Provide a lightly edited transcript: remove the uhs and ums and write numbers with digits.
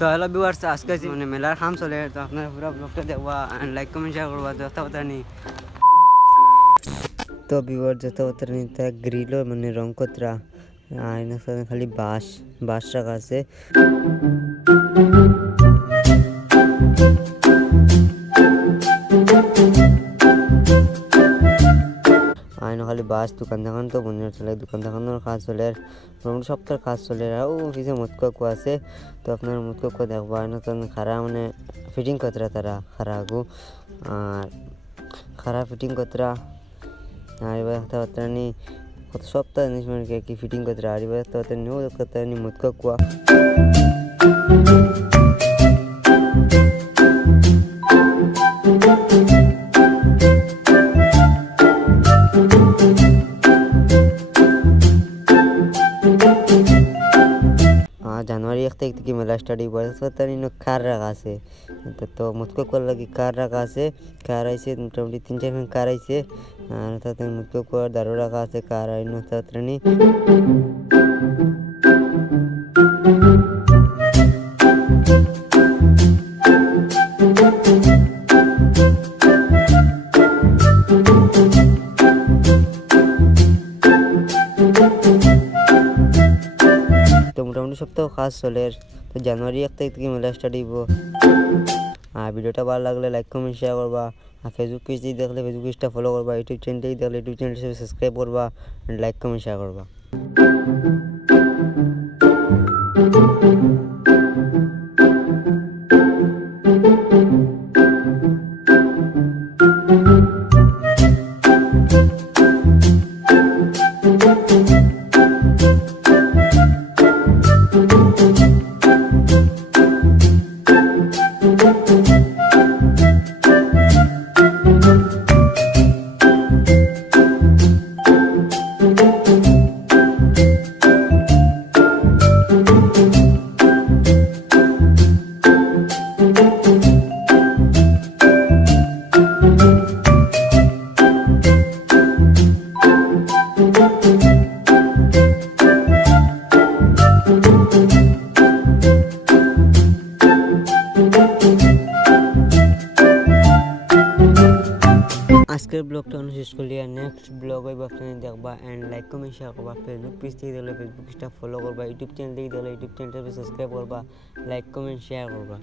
তো hello viewers, আজকে মানে মেলার খাম চলে, তো আপনারা পুরো ব্লগটা দেখবা এন্ড লাইক কমেন্ট শেয়ার করবা। তো একটা কথা নি, তো ভিউয়ার যত কথা নি তা গ্রিল মানে রং কতরা আইনা খালি বাঁশ বাঁশ রাখা আছে। আইন খালি বাস দোকান দেখান তো বন্ধুরা চলে দোকান দেখানোর কাজ চলে, মোটামুটি সপ্তাহের কাজ চলে। আর কিছু মুতকুয়া আছে, তো আপনার মুতকুয়া দেখবো আইন খারা মানে ফিটিং কতরা তারা খারা আগু আর খারা ফিটিং কতরা। আর এবার একটা কথা নি কত সপ্তাহ জিনিস মানে কি ফিটিং কতরা। আর এবার একটা কথা নিউ কথা নি মুতকুয়া জানুয়ারি 1 তারিখ থেকে মেলা স্টার্ট হইব। তার কার রাখা আছে, তো মুতকো করার লাগে কার রাখা আছে। কার আইছে মোটামুটি 3-4 কার আইছে। আর তাতে মুতকো করার দারু রাখা আছে কার আইন তাত্রানি। তো মোটামুটি সপ্তাহ কাজ চলে। তো জানুয়ারি 1 তারিখ থেকে মেলা স্টার্ট হইব। আর ভিডিওটা ভালো লাগলে লাইক কমেন্ট শেয়ার করবা। আর ফেসবুক পেজ দিয়ে দেখলে ফেসবুক পেজটা ফলো করবা। ইউটিউব চ্যানেল থেকে দেখলে ইউটিউব চ্যানেলটা সাবস্ক্রাইব করবা, লাইক কমেন্ট শেয়ার করবা। আজকের ব্লগটা শেষ করলি। আর নেক্সট ব্লগ হইব আপনারা দেখবা এন্ড লাইক কমেন্ট শেয়ার করবা। ফেসবুক পেজ থেকে দেখলে ফেসবুক পেজটা ফলো করবা। ইউটিউব চ্যানেল থেকে দেখলে ইউটিউব চ্যানেলটা সাবস্ক্রাইব করবা, লাইক কমেন্ট শেয়ার করবা।